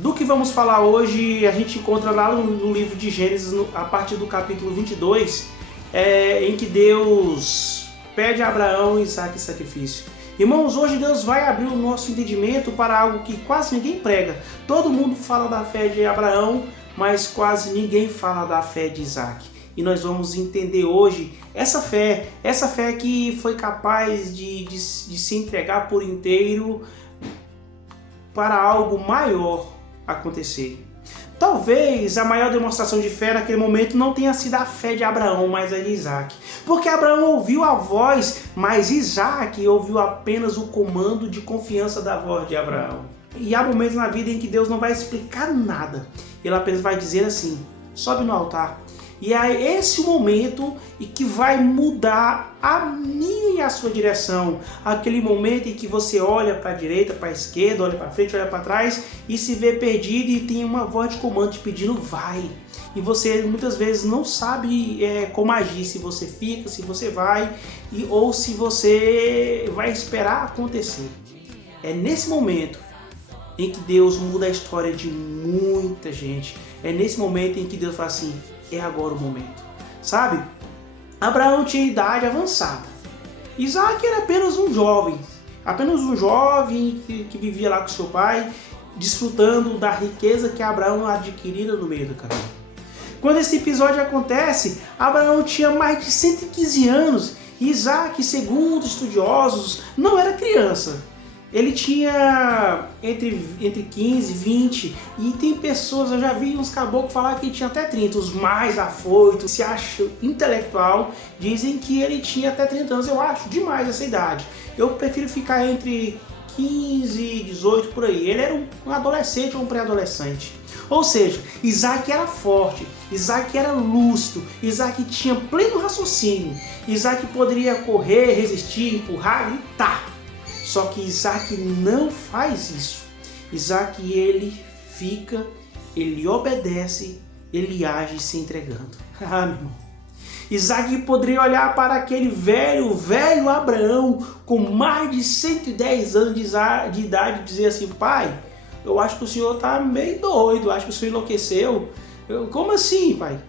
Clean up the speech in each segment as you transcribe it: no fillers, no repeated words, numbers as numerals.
Do que vamos falar hoje, a gente encontra lá no livro de Gênesis, a partir do capítulo 22, em que Deus pede a Abraão e Isaac em sacrifício. Irmãos, hoje Deus vai abrir o nosso entendimento para algo que quase ninguém prega. Todo mundo fala da fé de Abraão, mas quase ninguém fala da fé de Isaac. E nós vamos entender hoje essa fé que foi capaz de se entregar por inteiro para algo maior acontecer. Talvez a maior demonstração de fé naquele momento não tenha sido a fé de Abraão, mas a de Isaac. Porque Abraão ouviu a voz, mas Isaac ouviu apenas o comando de confiança da voz de Abraão. E há momentos na vida em que Deus não vai explicar nada. Ele apenas vai dizer assim: sobe no altar. E é esse o momento em que vai mudar a minha e a sua direção. Aquele momento em que você olha para a direita, para a esquerda, olha para frente, olha para trás e se vê perdido e tem uma voz de comando te pedindo vai. E você muitas vezes não sabe como agir, se você fica, se você vai ou se você vai esperar acontecer. É nesse momento em que Deus muda a história de muita gente. É nesse momento em que Deus fala assim: é agora o momento. Sabe? Abraão tinha idade avançada. Isaac era apenas um jovem que vivia lá com seu pai, desfrutando da riqueza que Abraão adquirira no meio do caminho. Quando esse episódio acontece, Abraão tinha mais de 115 anos. Isaac, segundo estudiosos, não era criança. Ele tinha entre 15 e 20, e tem pessoas, eu já vi uns caboclos falar que ele tinha até 30, os mais afoitos, se acham intelectual, dizem que ele tinha até 30 anos, eu acho demais essa idade. Eu prefiro ficar entre 15 e 18 por aí. Ele era um adolescente ou um pré-adolescente. Ou seja, Isaac era forte, Isaac era lúcido, Isaac tinha pleno raciocínio, Isaac poderia correr, resistir, empurrar, gritar. Só que Isaac não faz isso. Isaac, ele fica, ele obedece, ele age se entregando. Ah, meu irmão. Isaac poderia olhar para aquele velho Abraão com mais de 110 anos de idade e dizer assim: pai, eu acho que o senhor está meio doido, eu acho que o senhor enlouqueceu. Como assim, pai?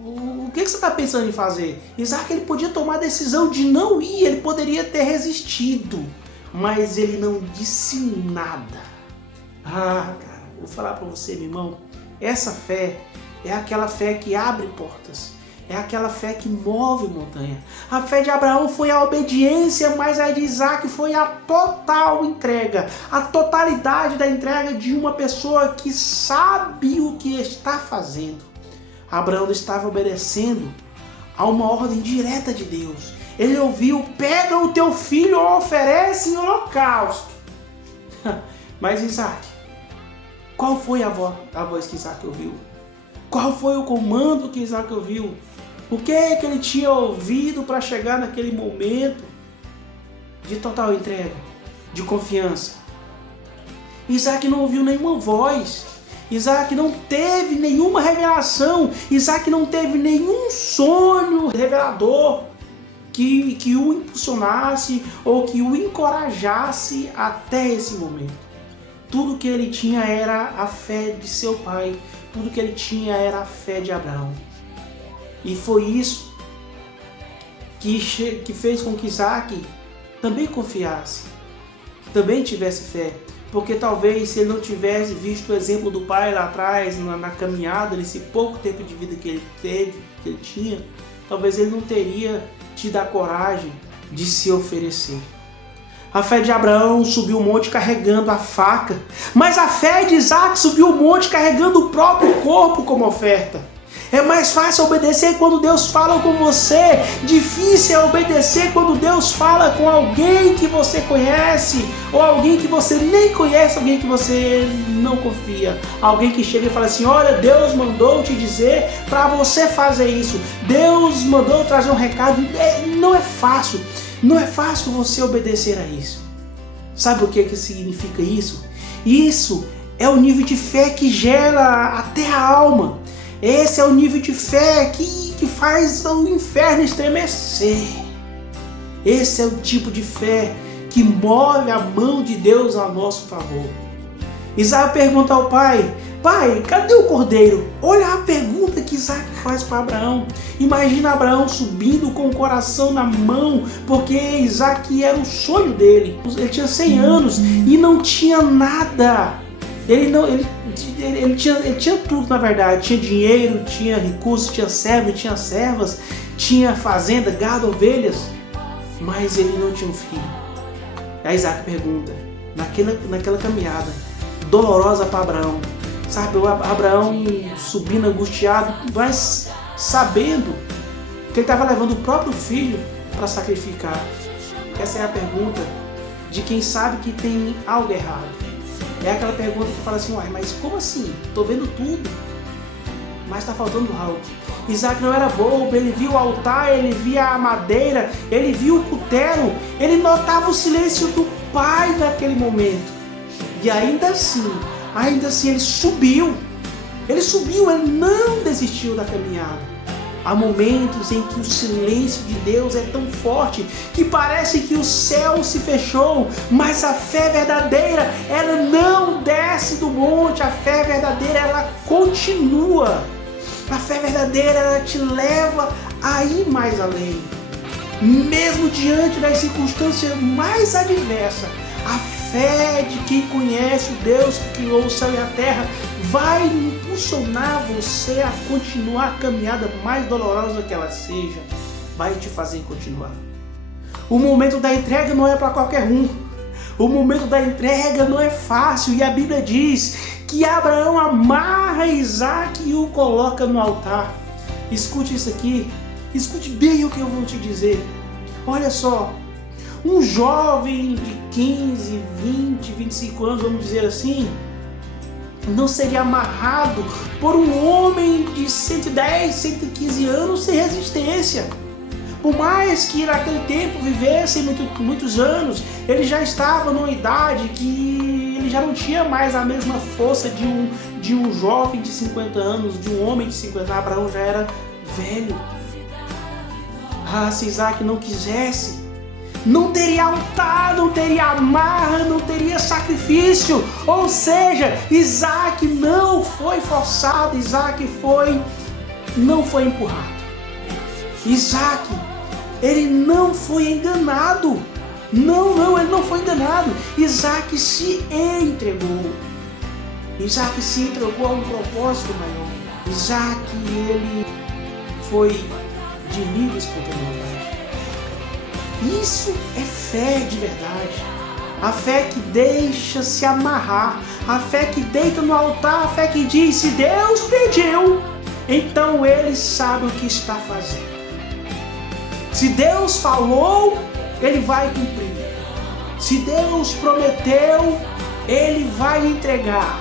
O que você está pensando em fazer? Isaac, ele podia tomar a decisão de não ir, ele poderia ter resistido. Mas ele não disse nada. Ah, cara, vou falar para você, meu irmão. Essa fé é aquela fé que abre portas. É aquela fé que move montanha. A fé de Abraão foi a obediência, mas a de Isaac foi a total entrega. A totalidade da entrega de uma pessoa que sabe o que está fazendo. Abraão estava obedecendo a uma ordem direta de Deus. Ele ouviu: pega o teu filho e oferece em holocausto. Mas Isaac, qual foi a voz que Isaac ouviu? Qual foi o comando que Isaac ouviu? O que ele tinha ouvido para chegar naquele momento de total entrega, de confiança? Isaac não ouviu nenhuma voz. Isaac não teve nenhuma revelação. Isaac não teve nenhum sonho revelador que o impulsionasse ou que o encorajasse até esse momento. Tudo que ele tinha era a fé de seu pai. Tudo que ele tinha era a fé de Abraão. E foi isso que fez com que Isaac também confiasse, que também tivesse fé. Porque talvez se ele não tivesse visto o exemplo do pai lá atrás, na caminhada, nesse pouco tempo de vida que ele teve, que ele tinha, talvez ele não teria tido a coragem de se oferecer. A fé de Abraão subiu o monte carregando a faca, mas a fé de Isaac subiu o monte carregando o próprio corpo como oferta. É mais fácil obedecer quando Deus fala com você. Difícil é obedecer quando Deus fala com alguém que você conhece, ou alguém que você nem conhece, alguém que você não confia. Alguém que chega e fala assim: olha, Deus mandou te dizer para você fazer isso. Deus mandou trazer um recado. Não é fácil. Não é fácil você obedecer a isso. Sabe o que significa isso? Isso é o nível de fé que gela até a alma. Esse é o nível de fé que faz o inferno estremecer. Esse é o tipo de fé que move a mão de Deus a nosso favor. Isaac pergunta ao pai: pai, cadê o cordeiro? Olha a pergunta que Isaac faz para Abraão. Imagina Abraão subindo com o coração na mão, porque Isaac era o sonho dele. Ele tinha 100 anos e não tinha nada. Ele tinha tudo, na verdade. Tinha dinheiro, tinha recursos, tinha servo, tinha servas, tinha fazenda, gado, ovelhas, mas ele não tinha um filho. Aí Isaac pergunta, naquela caminhada dolorosa para Abraão, sabe, o Abraão subindo angustiado, mas sabendo que ele estava levando o próprio filho para sacrificar. Essa é a pergunta de quem sabe que tem algo errado. É aquela pergunta que fala assim: uai, mas como assim? Estou vendo tudo, mas está faltando algo. Isaac não era bobo, ele viu o altar, ele via a madeira, ele viu o cutelo, ele notava o silêncio do pai naquele momento. E ainda assim ele subiu, ele não desistiu da caminhada. Há momentos em que o silêncio de Deus é tão forte que parece que o céu se fechou, mas a fé verdadeira, ela não desce do monte, a fé verdadeira, ela continua. A fé verdadeira, ela te leva a ir mais além. Mesmo diante das circunstâncias mais adversas, a fé de quem conhece o Deus que criou o céu e a terra vai impulsionar você a continuar a caminhada, mais dolorosa que ela seja, vai te fazer continuar. O momento da entrega não é para qualquer um. O momento da entrega não é fácil, e a Bíblia diz que Abraão amarra Isaac e o coloca no altar. Escute isso aqui, escute bem o que eu vou te dizer. Olha só, um jovem de 15, 20, 25 anos, vamos dizer assim, não seria amarrado por um homem de 110, 115 anos sem resistência. Por mais que naquele tempo vivessem muitos anos, ele já estava numa idade que ele já não tinha mais a mesma força de um jovem de 50 anos, de um homem de 50 anos. Abraão já era velho. Se Isaac não quisesse, não teria altar, não teria amarra, não teria sacrifício. Ou seja, Isaac não foi forçado, Isaac não foi empurrado. Isaac, ele não foi enganado. Não, ele não foi enganado. Isaac se entregou. Isaac se entregou a um propósito maior. Isaac, ele foi de livre espontaneidade. Isso é fé de verdade. A fé que deixa se amarrar. A fé que deita no altar. A fé que diz: se Deus pediu, então ele sabe o que está fazendo. Se Deus falou, ele vai cumprir. Se Deus prometeu, ele vai entregar.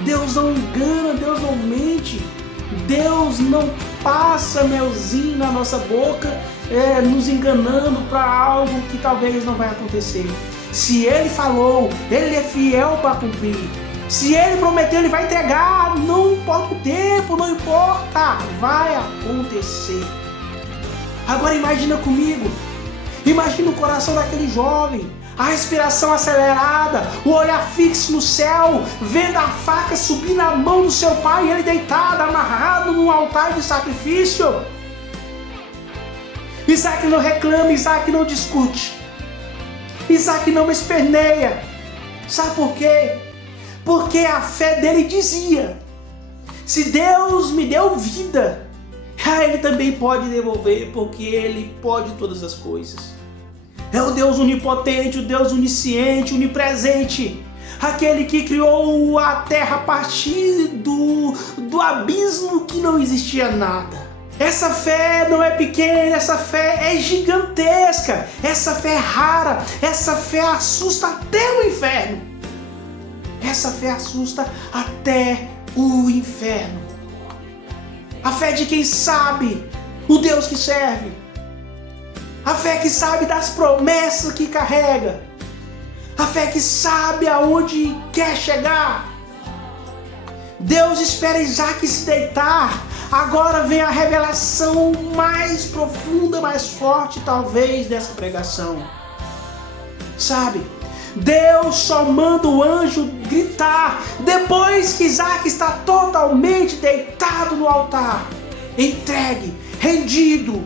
Deus não engana, Deus não mente. Deus não passa melzinho na nossa boca, nos enganando para algo que talvez não vai acontecer. Se ele falou, ele é fiel para cumprir. Se ele prometeu, ele vai entregar. Não importa o tempo, não importa, vai acontecer. Agora imagina comigo, imagina o coração daquele jovem, a respiração acelerada, o olhar fixo no céu, vendo a faca subir na mão do seu pai e ele deitado, amarrado num altar de sacrifício. Isaac não reclama, Isaac não discute, Isaac não esperneia. Sabe por quê? Porque a fé dele dizia: se Deus me deu vida, ele também pode devolver, porque ele pode todas as coisas. É o Deus onipotente, o Deus onisciente, onipresente, aquele que criou a terra a partir do abismo que não existia nada. Essa fé não é pequena, essa fé é gigantesca, essa fé é rara, essa fé assusta até o inferno. Essa fé assusta até o inferno. A fé de quem sabe o Deus que serve. A fé que sabe das promessas que carrega. A fé que sabe aonde quer chegar. Deus espera Isaac se deitar. Agora vem a revelação mais profunda, mais forte talvez dessa pregação. Sabe, Deus só manda o anjo gritar depois que Isaac está totalmente deitado no altar, entregue, rendido.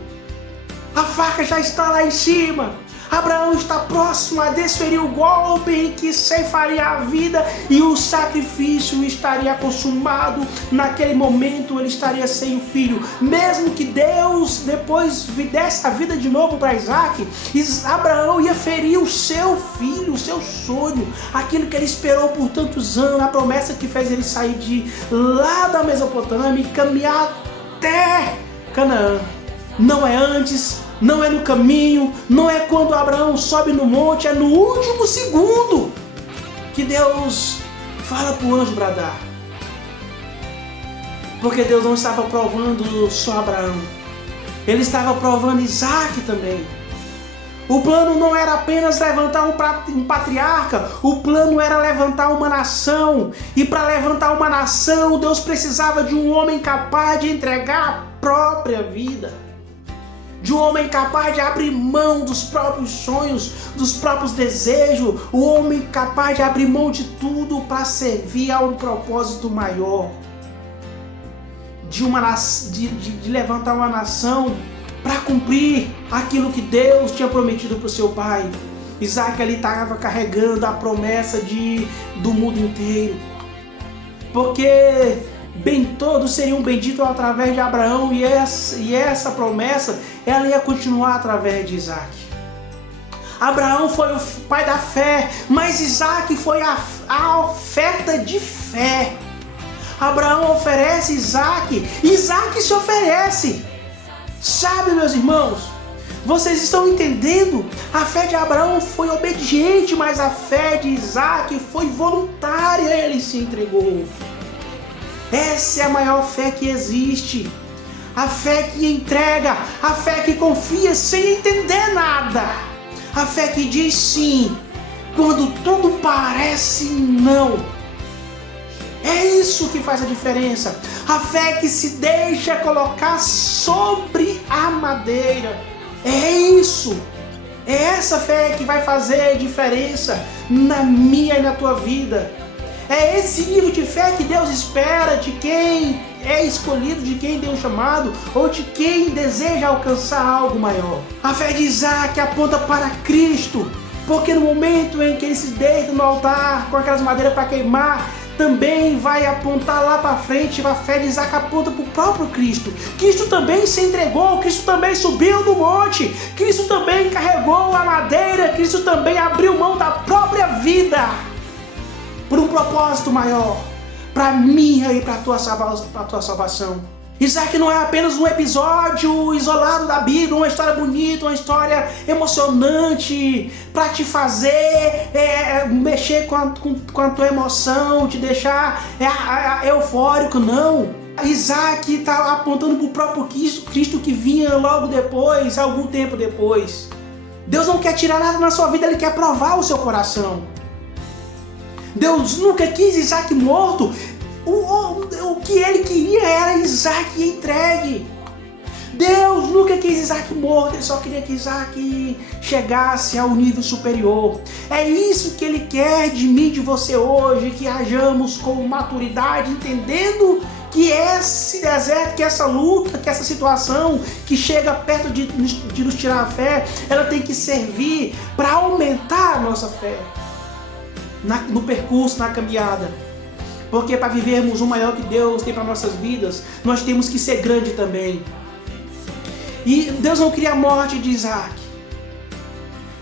A faca já está lá em cima. Abraão está próximo a desferir o golpe em que ceifaria a vida e o sacrifício estaria consumado. Naquele momento ele estaria sem o filho. Mesmo que Deus depois desse a vida de novo para Isaac, Abraão ia ferir o seu filho, o seu sonho, aquilo que ele esperou por tantos anos, a promessa que fez ele sair de lá da Mesopotâmia e caminhar até Canaã. Não é antes, não é no caminho, não é quando Abraão sobe no monte, é no último segundo que Deus fala para o anjo bradar. Porque Deus não estava provando só Abraão, Ele estava provando Isaac também. O plano não era apenas levantar um patriarca, o plano era levantar uma nação. E para levantar uma nação, Deus precisava de um homem capaz de entregar a própria vida. De um homem capaz de abrir mão dos próprios sonhos, dos próprios desejos. O homem capaz de abrir mão de tudo para servir a um propósito maior. De levantar uma nação para cumprir aquilo que Deus tinha prometido para o seu pai. Isaac ali estava carregando a promessa do mundo inteiro. Porque todos seriam benditos através de Abraão, e essa promessa ela ia continuar através de Isaac. Abraão foi o pai da fé, mas Isaac foi a oferta de fé. Abraão oferece Isaac, Isaac se oferece. Sabe, meus irmãos, vocês estão entendendo? A fé de Abraão foi obediente, mas a fé de Isaac foi voluntária, ele se entregou. Essa é a maior fé que existe. A fé que entrega, a fé que confia sem entender nada. A fé que diz sim, quando tudo parece não. É isso que faz a diferença. A fé que se deixa colocar sobre a madeira. É isso. É essa fé que vai fazer diferença na minha e na tua vida. É esse nível de fé que Deus espera de quem é escolhido, de quem tem um chamado, ou de quem deseja alcançar algo maior. A fé de Isaac aponta para Cristo, porque no momento em que ele se deita no altar com aquelas madeiras para queimar, também vai apontar lá para frente. A fé de Isaac aponta para o próprio Cristo. Cristo também se entregou, Cristo também subiu no monte, Cristo também carregou a madeira, Cristo também abriu mão da própria vida por um propósito maior, para minha e para a tua salvação. Isaac não é apenas um episódio isolado da Bíblia, uma história bonita, uma história emocionante, para te fazer mexer com a tua emoção, te deixar eufórico, não. Isaac está apontando para o próprio Cristo que vinha logo depois, algum tempo depois. Deus não quer tirar nada na sua vida, Ele quer provar o seu coração. Deus nunca quis Isaac morto. O que ele queria era Isaac entregue. Deus nunca quis Isaac morto, ele só queria que Isaac chegasse ao nível superior. É isso que ele quer de mim, de você hoje, que hajamos com maturidade, entendendo que esse deserto, que essa luta, que essa situação que chega perto de nos tirar a fé, ela tem que servir para aumentar a nossa fé. No percurso, na caminhada. Porque para vivermos o maior que Deus tem para nossas vidas, nós temos que ser grande também. E Deus não queria a morte de Isaac.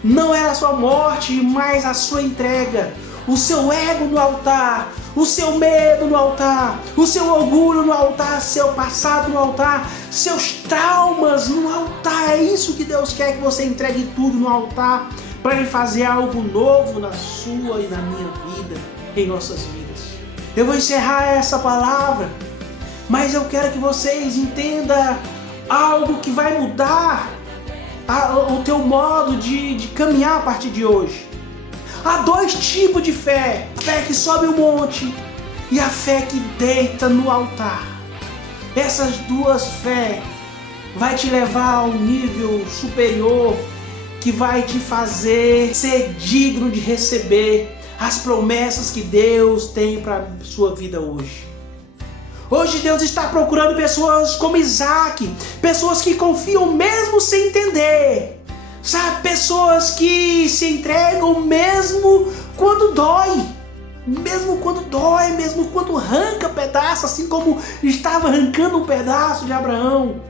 Não era a sua morte, mas a sua entrega. O seu ego no altar, o seu medo no altar, o seu orgulho no altar, seu passado no altar, seus traumas no altar. É isso que Deus quer, que você entregue tudo no altar, para Ele fazer algo novo na sua e na minha vida, em nossas vidas. Eu vou encerrar essa palavra, mas eu quero que vocês entendam algo que vai mudar o teu modo de caminhar a partir de hoje. Há dois tipos de fé: a fé que sobe o monte e a fé que deita no altar. Essas duas fés vai te levar a um nível superior que vai te fazer ser digno de receber as promessas que Deus tem para sua vida hoje. Hoje Deus está procurando pessoas como Isaac, pessoas que confiam mesmo sem entender, sabe? Pessoas que se entregam mesmo quando dói, mesmo quando arranca pedaço, assim como estava arrancando um pedaço de Abraão.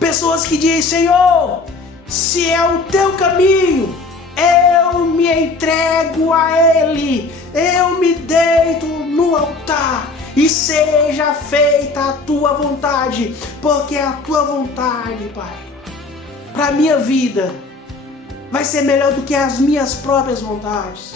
Pessoas que dizem: Senhor, se é o teu caminho, eu me entrego a Ele, eu me deito no altar e seja feita a tua vontade, porque a tua vontade, Pai, para a minha vida vai ser melhor do que as minhas próprias vontades.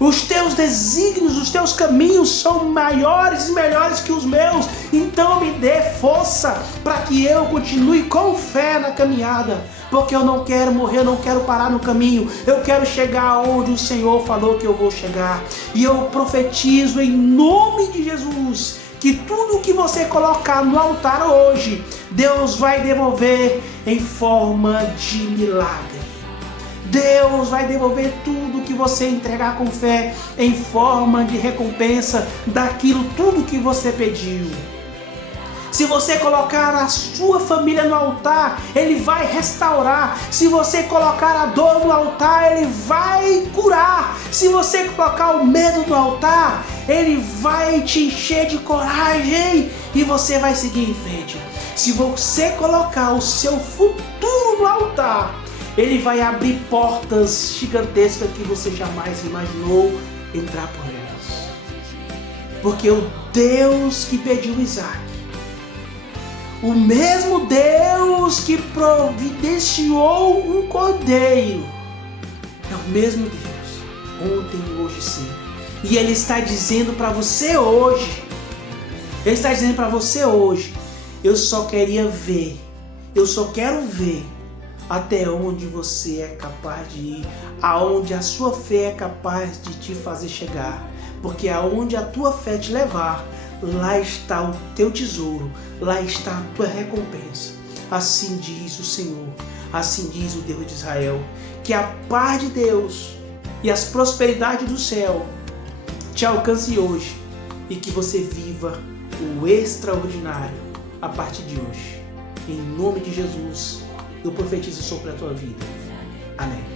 Os teus desígnios, os teus caminhos são maiores e melhores que os meus. Então me dê força para que eu continue com fé na caminhada, porque eu não quero morrer, eu não quero parar no caminho. Eu quero chegar onde o Senhor falou que eu vou chegar. E eu profetizo em nome de Jesus que tudo que você colocar no altar hoje, Deus vai devolver em forma de milagre. Deus vai devolver tudo que você entregar com fé em forma de recompensa daquilo tudo que você pediu. Se você colocar a sua família no altar, Ele vai restaurar. Se você colocar a dor no altar, Ele vai curar. Se você colocar o medo no altar, Ele vai te encher de coragem e você vai seguir em frente. Se você colocar o seu futuro no altar, Ele vai abrir portas gigantescas que você jamais imaginou entrar por elas. Porque o Deus que pediu Isaac, o mesmo Deus que providenciou um cordeiro, é o mesmo Deus, ontem, hoje e sempre. E Ele está dizendo para você hoje, Ele está dizendo para você hoje: eu só quero ver até onde você é capaz de ir, aonde a sua fé é capaz de te fazer chegar, porque aonde a tua fé te levar, lá está o teu tesouro, lá está a tua recompensa. Assim diz o Senhor, assim diz o Deus de Israel, que a paz de Deus e as prosperidades do céu te alcance hoje e que você viva o extraordinário a partir de hoje. Em nome de Jesus, eu profetizo sobre a tua vida. Amém.